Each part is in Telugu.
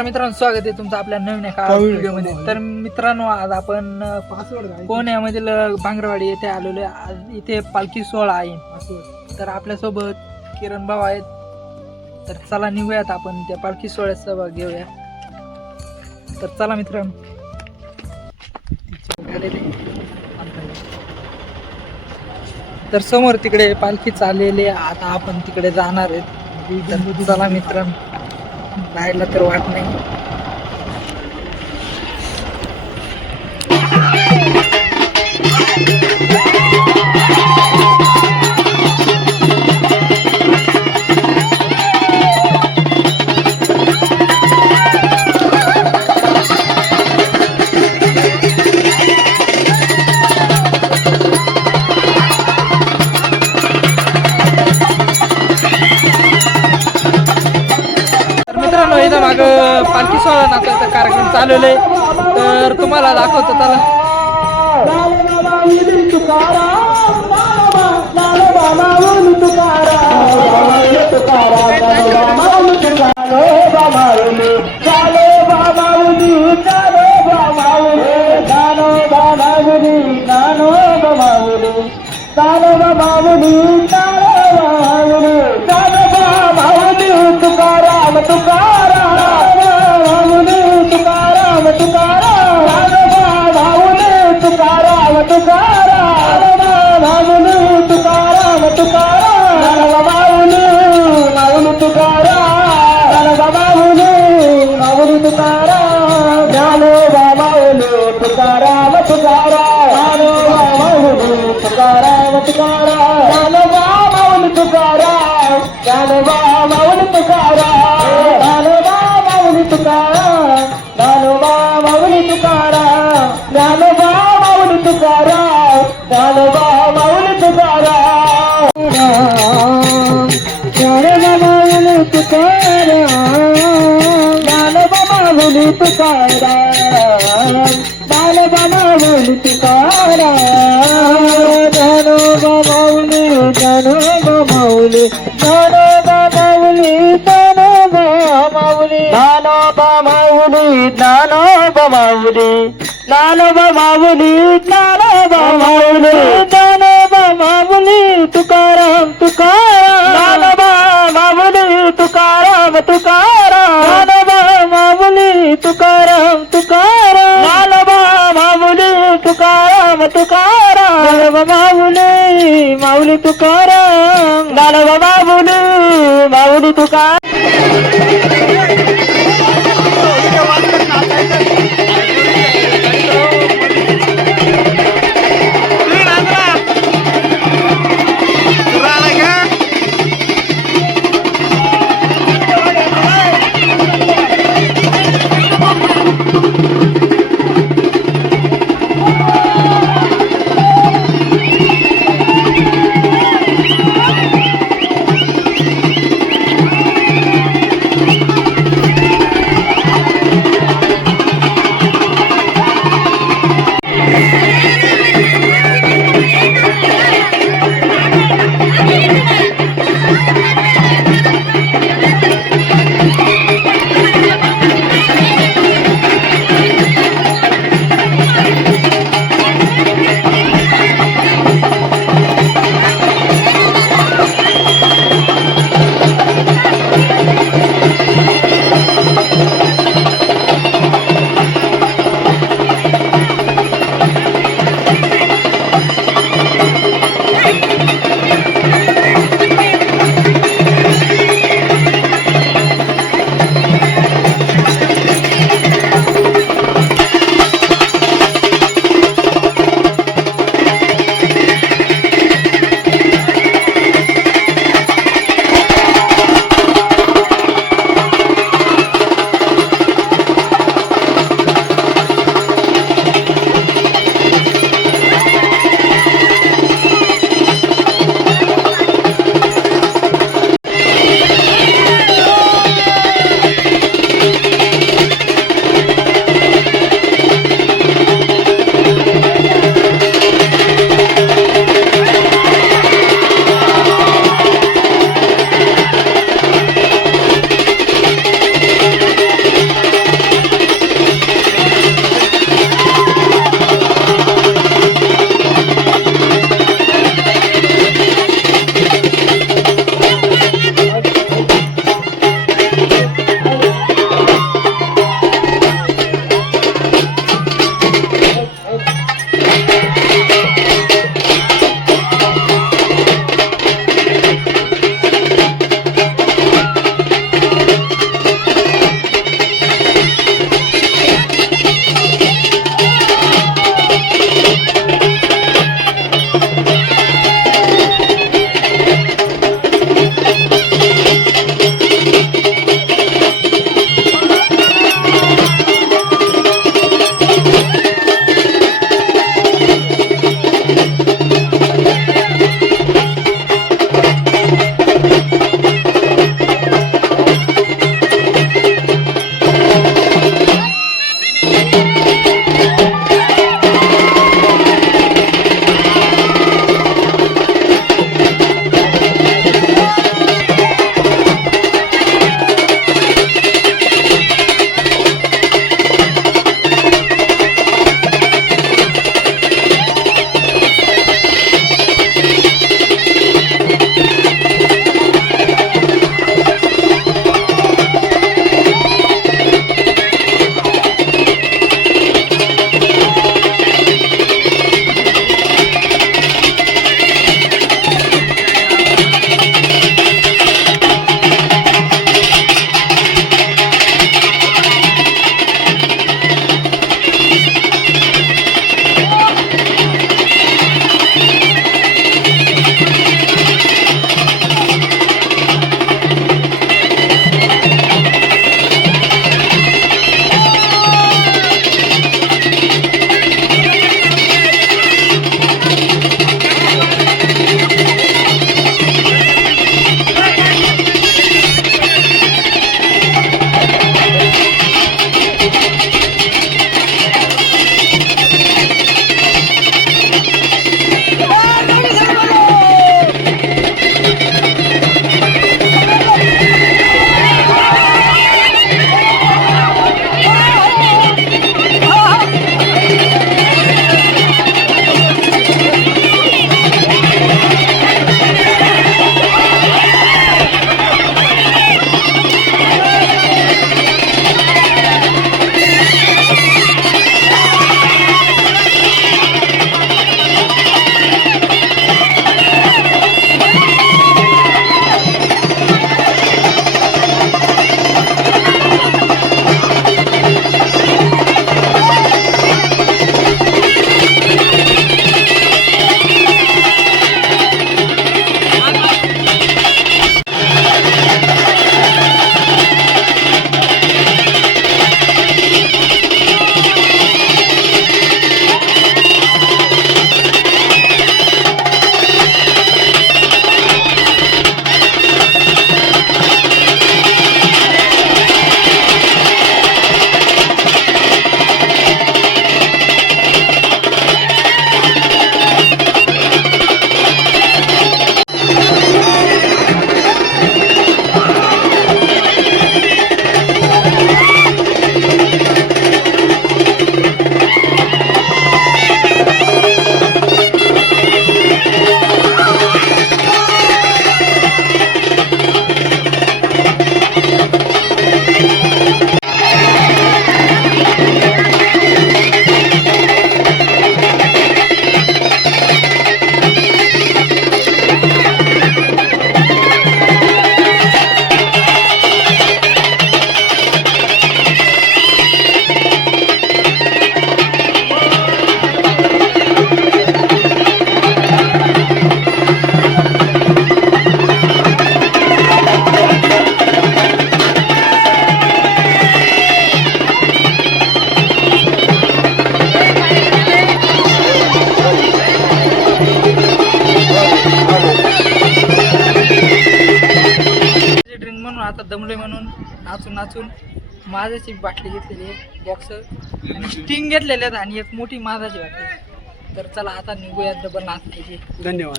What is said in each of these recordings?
नमस्कार मित्रांनो स्वागत आहे तुमचं आपल्या नवीन एका व्हिडिओमध्ये. तर मित्रांनो आज आपण पुण्यामधील भांगरवाडी येथे आलेलो आहे. आज इथे पालखी सोहळा आहे. तर आपल्यासोबत किरण भाऊ आहेत. तर चला निघूयात आपण त्या पालखी सोहळ्यात सहभाग घेऊया. तर चला मित्रांनो. तर समोर तिकडे पालखी चाललेली आता आपण तिकडे जाणार आहेत. चला मित्रांनो. બાય એટલે વાત નહીં. पालखी सोहळा नाचायचा कार्यक्रम चालवले तर तुम्हाला दाखवतो चला तुकाराम పుకారా రాలవా మౌన పుకారా రాలవా మౌన పుకారా రాలవా మౌన పుకారా రాలవా మౌన పుకారా రాలవా మౌన పుకారా రాలవా జ్ఞానోపమావుని జ్ఞానోపమావుని జ్ఞానోపమావుని జ్ఞానోపమావుని తుకారాం తుకారాం. జ్ఞానోపమావుని తుకారాం తుకారాం. జ్ఞానోపమావుని తుకారాం తుకారాం. జ్ఞానోపమావుని తుకారాం తుకారాం. జ్ఞానోపమావుని మౌలి తుకారాం. జ్ఞానోపమావుని మౌలి తుకారాం. वाचून माझाची बाटली घेतलेली आहे बॉक्स आणि स्टिंग घेतलेले आहेत आणि एक मोठी माझाची बाटली तर चला आता निघूयात डबल नाच धन्यवाद.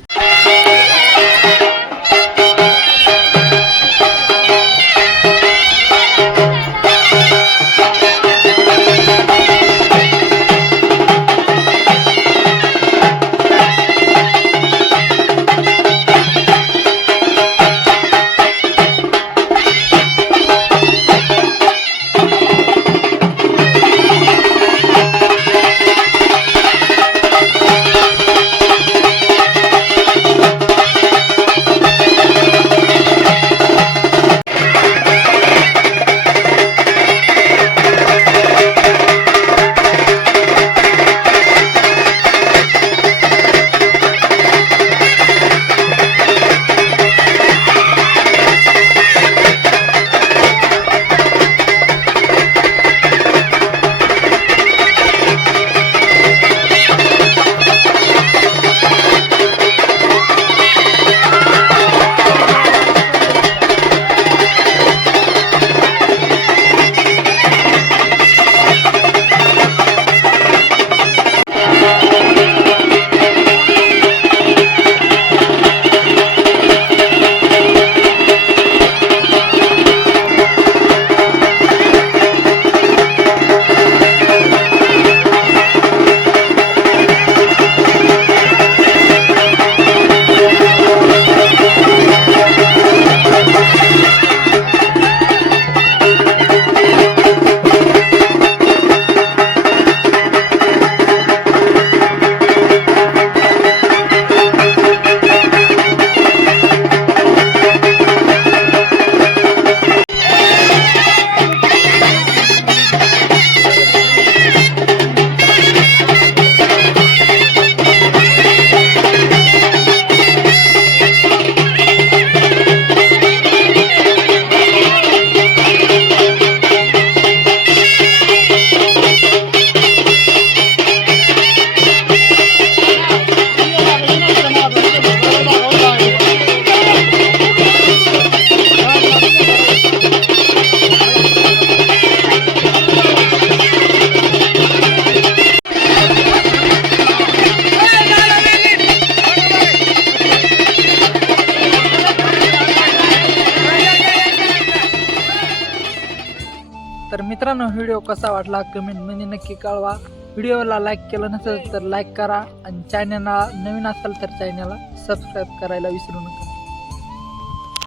मित्रांनो व्हिडिओ कसा वाटला कमेंटमध्ये नक्की कळवा. व्हिडिओला लाईक केलं नसेल तर लाईक करा आणि चॅनलला नवीन असाल तर चॅनलला सबस्क्राईब करायला विसरू नका.